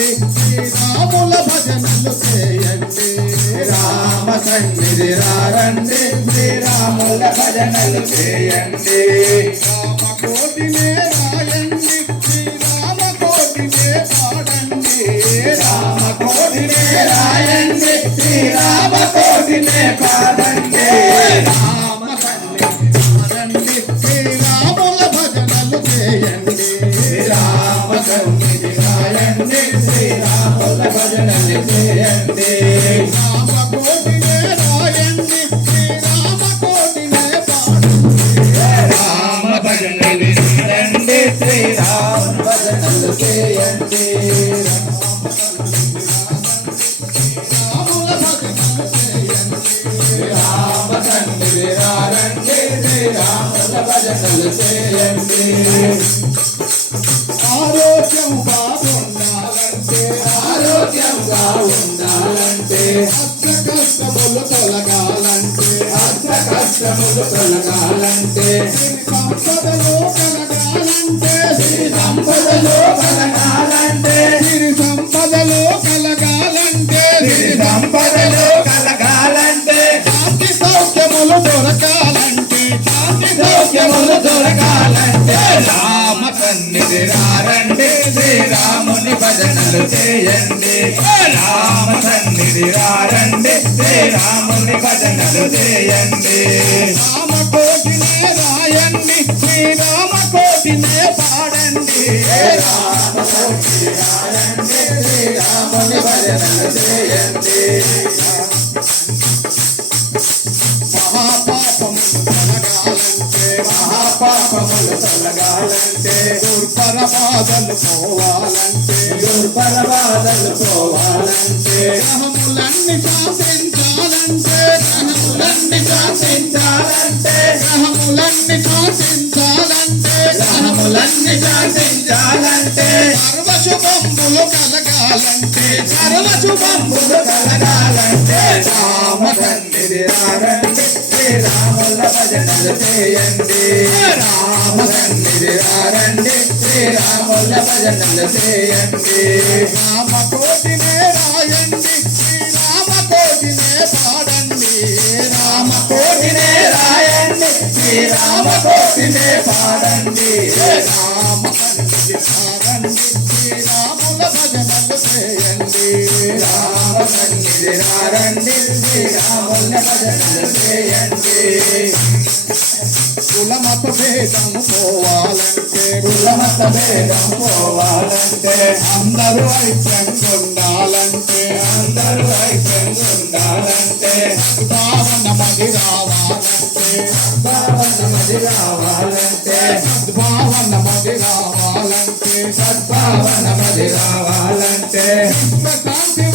చేయండి. శ్రీరాముల భజనలు చేయండి. రామ సన్నిధి రారండి. శ్రీరాముల భజనలు చేయండి. రామ రాయండి. శ్రీరామ పాడండి. రామ రాయండి. శ్రీరామ పాడండి. ఆరోగ్యంగా ఉండాలంటే ఆరోగ్యంగా ఉండాలంటే అష్ట కష్టములు తొలగాలంటే అష్ట కష్టములు తొలగాలంటే సంపదలో కలగాలంటే శ్రీ సంపదలో కలగాలంటే శ్రీ సంపదలో కలగాలంటే శ్రీ సంపదలో కలగాలంటే శాంతి సౌఖ్యములు దొరకాలంటే శాంతి సౌఖ్యములు దొరకాలంటే రామ సన్నిధి రారణ భజనలు చేయండి రామ సన్నిధి రారండి శ్రీరాముని భజనలు చేయండి. రామ కోటినే రాయండి. శ్రీరామ కోటినే పాడండి. రామ సన్నిధి రారండి శ్రీరాముని భజనలు చేయండి మహాపాపములు తొలగాలంటే మహాపాపములు తొలగాలంటే దుర్భర బాధలు పోవాలంటే. దుర్భర బాధలు పోవాలంటే? గ్రహములన్నీ శాసించాలంటే. గ్రహములన్నీ శాసించాలంటే? గ్రహములన్నీ శాసించాలంటే. గ్రహములన్నీ శాసించాలంటే? శుభంబులు కలగాలంటే సర్వశుభములు శుభంబులు కలగాలంటే రామ సన్నిధి రారండి శ్రీరాముల భజనలు చేయండి రామ సన్నిధి రారండి శ్రీరాముల భజనలు చేయండి రామ కోటినే రాయండి శ్రీరామ కోటినే పాడండి రామ కోటినే రాయండి శ్రీరామ కోటినే పాడండి రామ సన్నిధి రారండి సన్నిధి రారండి శ్రీరాముల భజనలు చేయండి కులమత భేదము పోవాలంటే కులమత భేదం పోవాలంటే అందరూ ఐక్యంగా ఉండాలంటే అందరూ ఐక్యంగా ఉండాలంటే భావన మది రావాలంటే భావన మది రావాలంటే భావన మది రావాలంటే సద్భావన మది రావాలంటే కాంతి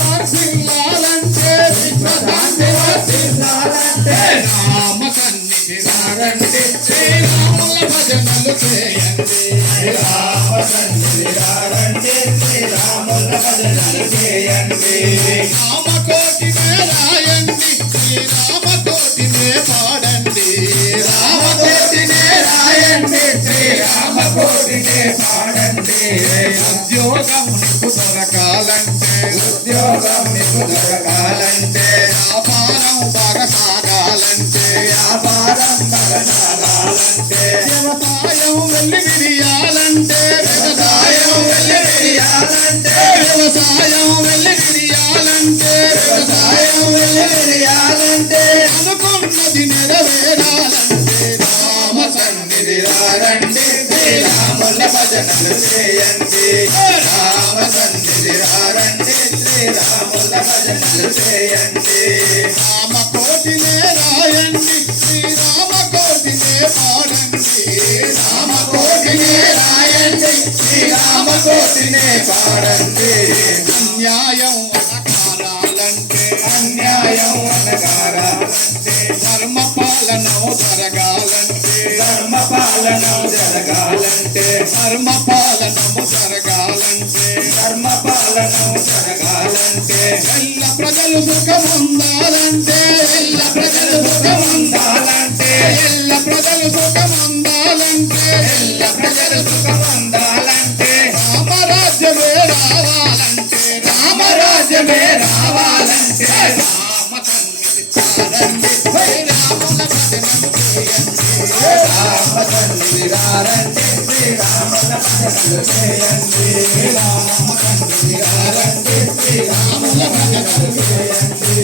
వర్ధిల్లాలంటే రామ సన్నిధి రారండి. శ్రీరాముల భజనలు చేయండి. రామ సన్నిధి రారండి. శ్రీరాముల భజనలు చేయండి. రామ కోటినే రాయండి. శ్రీరామ కోటినే పాడండి. రామ రామకోటినే రాయండి. శ్రీరామ కోటినే పాడండి. ఉద్యోగం దొరకాలంటే. ఉద్యోగం దొరకాలంటే. బలసాగాలంటే వ్యవసాయం వెళ్ళి విరియాలంటే వ్యవసాయం వెళ్ళి విరియాలంటే వ్యవసాయం వెళ్ళి విరియాలంటే వ్యవసాయం వెళ్ళి విరియాలంటే అనుకున్నది నెరవేరాలంటే రామ సన్నిధి రారండి శ్రీరాముల భజనలు చేయండి. రామ సన్నిధి రారండి శ్రీరాముల భజనలు చేయండి రామ కోటినే రాయండి శ్రీరామ కోటినే పాడండి అన్యాయం అకారాలంటే అన్యాయం అనగారాలంటే ధర్మ పాలనం జరగాలంటే ధర్మ పాలనం జరగాలంటే ధర్మ పాలనము జరగాలంటే ధర్మ ప్రజలు సుఖముందాలంటే ఎల్ల ప్రజలు సుఖమందాలంటే రామరాజ్యమే రావాలంటే రామరాజ్యమే రావాలి సన్నిధి తారండి శ్రీరాముల భజనలు చేయండి రామ శ్రీరాముల భజనలు చేయండి శ్రీరాముల భజనలు చేయండి